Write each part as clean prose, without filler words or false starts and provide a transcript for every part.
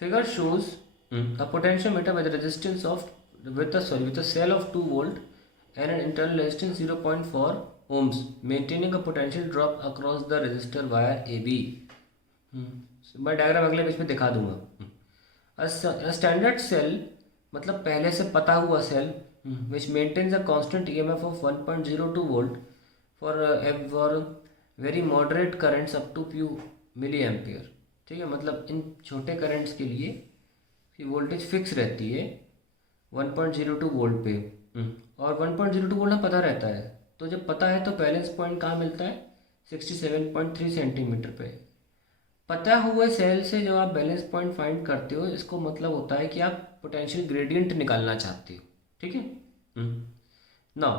Figure shows a potentiometer with a resistance of with a cell of 2 volt and an internal resistance 0.4 ohms, maintaining a potential drop across the resistor wire AB. मैं diagram अगले page पे दिखा दूंगा. A standard cell मतलब पहले से पता हुआ cell which maintains a constant EMF of 1.02 volt for very moderate currents up to few milliampere. ठीक है, मतलब इन छोटे करंट्स के लिए कि वोल्टेज फिक्स रहती है 1.02 वोल्ट पे. और 1.02 वोल्ट पता रहता है, तो जब पता है तो बैलेंस पॉइंट कहाँ मिलता है 67.3 सेंटीमीटर पे. पता हुए सेल से जब आप बैलेंस पॉइंट फाइंड करते हो, इसको मतलब होता है कि आप पोटेंशियल ग्रेडियंट निकालना चाहते हो. ठीक है ना.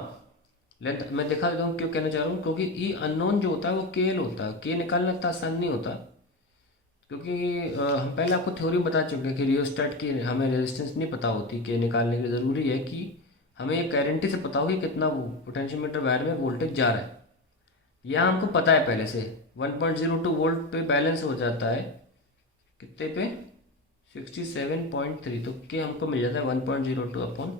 लेंथ मैं दिखा देता हूँ क्यों कहना चाह रहा हूँ, क्योंकि ई अननोन जो होता है वो के एल होता है. के निकालना इतना आसान नहीं होता, क्योंकि हम पहले आपको थ्योरी बता चुके हैं कि रियोस्टेट की हमें रेजिस्टेंस नहीं पता होती. के निकालने के लिए ज़रूरी है कि हमें ये गारंटी से पता हो कि कितना वो पोटेंशियोमीटर वायर में वोल्टेज जा रहा है. यह हमको पता है पहले से 1.02 वोल्ट पे बैलेंस हो जाता है कितने पे 67.3. तो के हमको मिल जाता है 1.02 अपॉन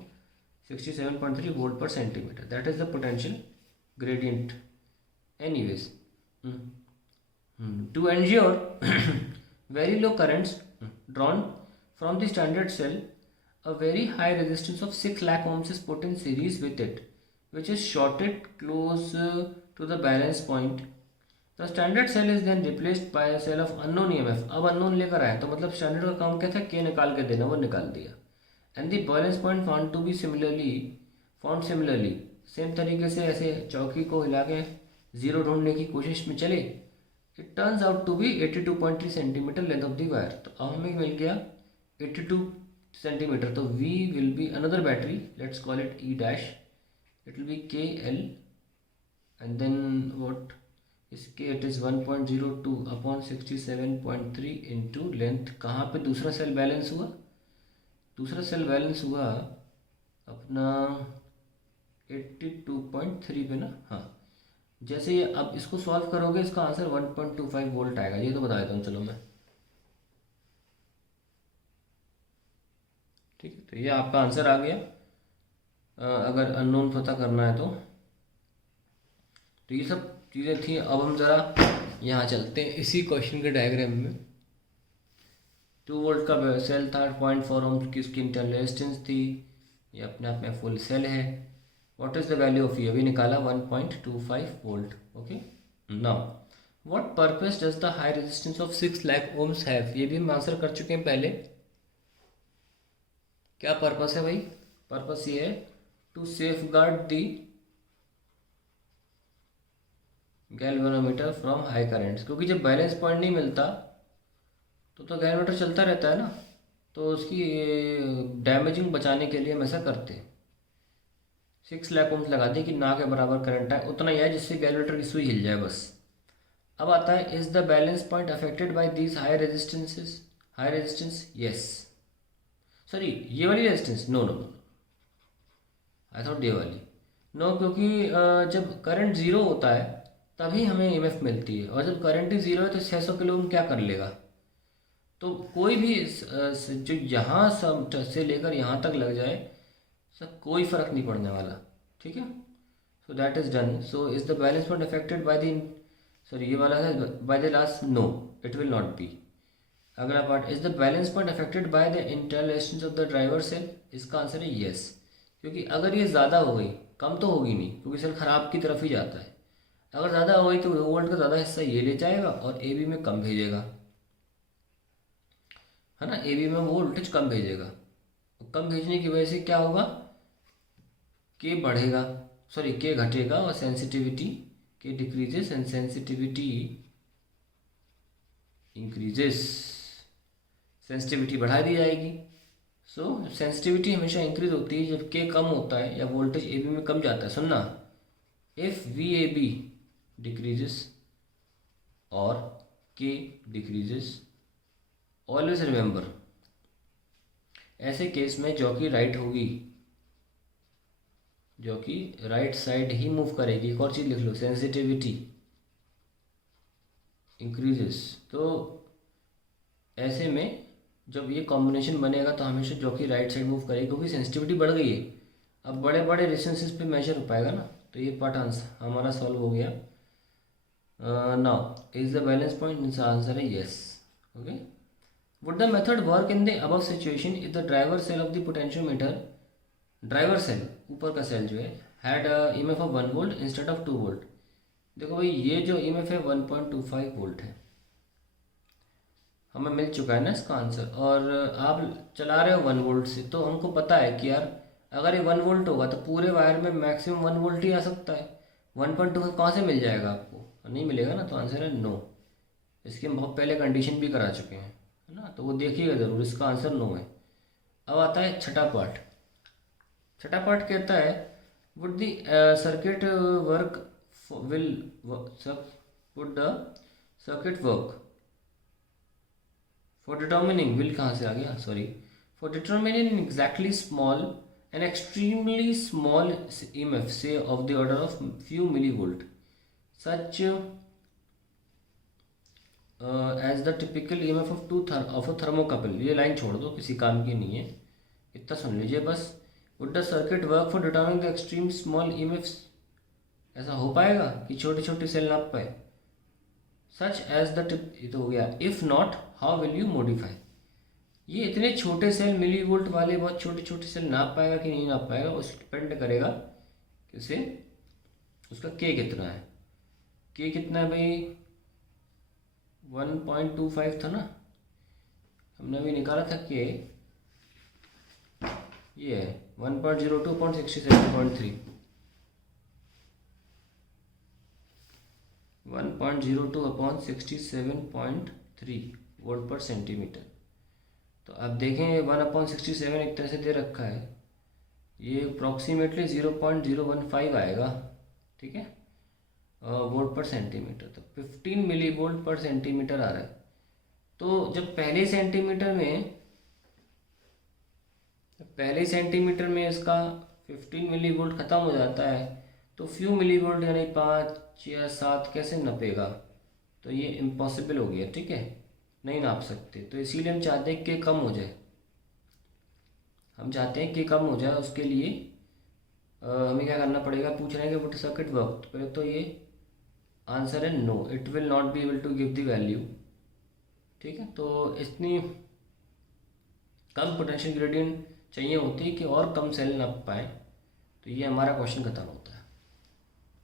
67.3 वोल्ट पर centimetre. That is the potential gradient. Anyways, to ensure very low currents drawn from the standard cell, a very high resistance of 6 lakh ohms is put in series with it, which is shorted close to the balance point. The standard cell is then replaced by a cell of unknown EMF. अब unknown लेकर आया तो मतलब standard का काम क्या था, के निकाल के देना, वो निकाल दिया. And the balance point found to be similarly same तरीके से ऐसे चौकी को हिला के जीरो ढूंढने की कोशिश में चले. It turns out to be 82.3 centimetre length of the wire. तो अब हमें मिल गया 82 सेंटीमीटर. तो V will be another battery, let's call it E dash. It will be KL and then what इसके it is 1.02 upon 67.3 into length. कहाँ पे दूसरा सेल बैलेंस हुआ, दूसरा सेल बैलेंस हुआ अपना 82.3 पे ना. हाँ, जैसे ये अब इसको सॉल्व करोगे इसका आंसर 1.25 वोल्ट आएगा. ये तो बता देता हूँ चलो मैं. ठीक है, तो ये आपका आंसर आ गया. अगर अननोन पता करना है तो ये सब चीज़ें थी. अब हम ज़रा यहाँ चलते हैं इसी क्वेश्चन के डायग्राम में. 2 वोल्ट का सेल था, 0.4 ओम की उसकी इंटरनल रेजिस्टेंस थी. ये अपने आप में फुल सेल है. What is the value of ये अभी निकाला 1.25 volt. Okay, now what purpose does the high resistance of 6 lakh ohms have. ये भी हम आंसर कर चुके हैं पहले. क्या पर्पस है भाई, पर्पस ये है to safeguard the galvanometer from high currents. क्योंकि जब बैलेंस पॉइंट नहीं मिलता तो गैल्वेनोमीटर चलता रहता है ना, तो उसकी डैमेजिंग बचाने के लिए हम ऐसा करते हैं. 6 लाख ओम्स लगा दी कि ना के बराबर करंट है, उतना ही है जिससे गैल्वेनोमीटर की सुई हिल जाए बस. अब आता है is the balance point affected by these high resistances. High resistance yes, sorry ये वाली resistance no no no, I thought ये वाली नो. क्योंकि जब करंट ज़ीरो होता है तभी हमें EMF मिलती है, और जब करंट ही ज़ीरो है तो 600 किलो ओम क्या कर लेगा. तो कोई भी जो यहाँ से लेकर यहाँ तक लग जाए सब कोई फ़र्क नहीं पड़ने वाला. ठीक है, so that is done. So is the balance point affected by the, sorry ये वाला है by the last, no it will not be. अगला part, is the balance point affected by the internal resistance of the driver cell. इसका answer है yes, क्योंकि अगर ये ज़्यादा हो गई, कम तो होगी नहीं क्योंकि सेल खराब की तरफ ही जाता है. अगर ज़्यादा हो गई तो 2 वोल्ट का ज़्यादा हिस्सा ये ले जाएगा और AB में कम भेजेगा, है ना. AB में वो वोल्टेज कम भेजेगा. कम भेजने की वजह से क्या होगा, के बढ़ेगा, सॉरी के घटेगा और सेंसिटिविटी के decreases and sensitivity increases. Sensitivity बढ़ा दी जाएगी. सो सेंसिटिविटी हमेशा इंक्रीज होती है जब के कम होता है या वोल्टेज AB में कम जाता है. सुनना, इफ VAB डिक्रीजेस और के डिक्रीजेस, ऑलवेज रिमेंबर ऐसे केस में जॉकी राइट होगी, जॉकी राइट साइड ही मूव करेगी. एक और चीज़ लिख लो, सेंसिटिविटी इंक्रीजेस. तो ऐसे में जब ये कॉम्बिनेशन बनेगा तो हमेशा जॉकी राइट साइड मूव करेगी, क्योंकि सेंसिटिविटी बढ़ गई है, अब बड़े बड़े डिस्टेंसेस पे मेजर हो पाएगा ना। तो ये पार्ट आंसर हमारा सॉल्व हो गया। Now is the balance point, answer है yes. Okay, would the method work in the above situation if the driver cell of the potentiometer, driver cell ऊपर का सेल जो है, had EMF of 1 volt instead of 2 volt. देखो भाई ये जो EMF है 1.25 वोल्ट है, हमें मिल चुका है ना इसका आंसर, और आप चला रहे हो 1 वोल्ट से, तो हमको पता है कि यार अगर ये 1 वोल्ट होगा तो पूरे वायर में मैक्सिमम 1 वोल्ट ही आ सकता है। 1.25 कहाँ से मिल जाएगा आपको, नहीं मिलेगा ना, तो आंसर है नो। इसकी हम बहुत पहले कंडीशन भी करा चुके हैं, है ना, तो वो देखिएगा ज़रूर, इसका आंसर नो है। अब आता है छठा पार्ट। छठा पार्ट कहता है would the circuit work will would the circuit work for determining, will कहाँ से आ गया, sorry, for determining exactly small and extremely small EMF say of the order of few millivolt such as the typical EMF of a thermocouple. ये line छोड़ दो, किसी काम की नहीं है, इतना सुन लीजिए बस। Would the circuit work for determining the extreme small EMFs, ऐसा हो पाएगा कि छोटे छोटे सेल नाप पाए, सच एज द टिप, ये तो हो गया। If not how will you modify, ये इतने छोटे सेल मिली वोल्ट वाले बहुत छोटे छोटे सेल नाप पाएगा कि नहीं नाप पाएगा, उस डिपेंड करेगा कि उसे उसका के कितना है। के कितना है भाई, 1.25 था ना, हमने अभी निकाला था के, ये है 1.02/67.3, 1.02/67.3 वोल्ट पर सेंटीमीटर। तो आप देखें 1/67 एक तरह से दे रखा है, ये अप्रॉक्सीमेटली 0.015 आएगा, ठीक है, वोल्ट पर सेंटीमीटर। तो 15 मिली वोल्ट पर सेंटीमीटर आ रहा है। तो जब पहले सेंटीमीटर में इसका 15 मिली वोल्ट ख़त्म हो जाता है, तो फ्यू मिली वोल्ट यानी 5 या 7 कैसे नपेगा, तो ये इम्पॉसिबल हो गया, ठीक है, नहीं नाप सकते। तो इसीलिए हम चाहते हैं कि कम हो जाए, उसके लिए हमें क्या करना पड़ेगा, पूछ रहे हैं कि वुड सर्किट वर्क, तो पहले तो ये आंसर है no, it will not be able to give the value, ठीक है। तो इतनी कम पोटेंशियल ग्रेडियंट चाहिए होती है कि और कम सेल नाप पाए, तो ये हमारा क्वेश्चन खत्म होता है।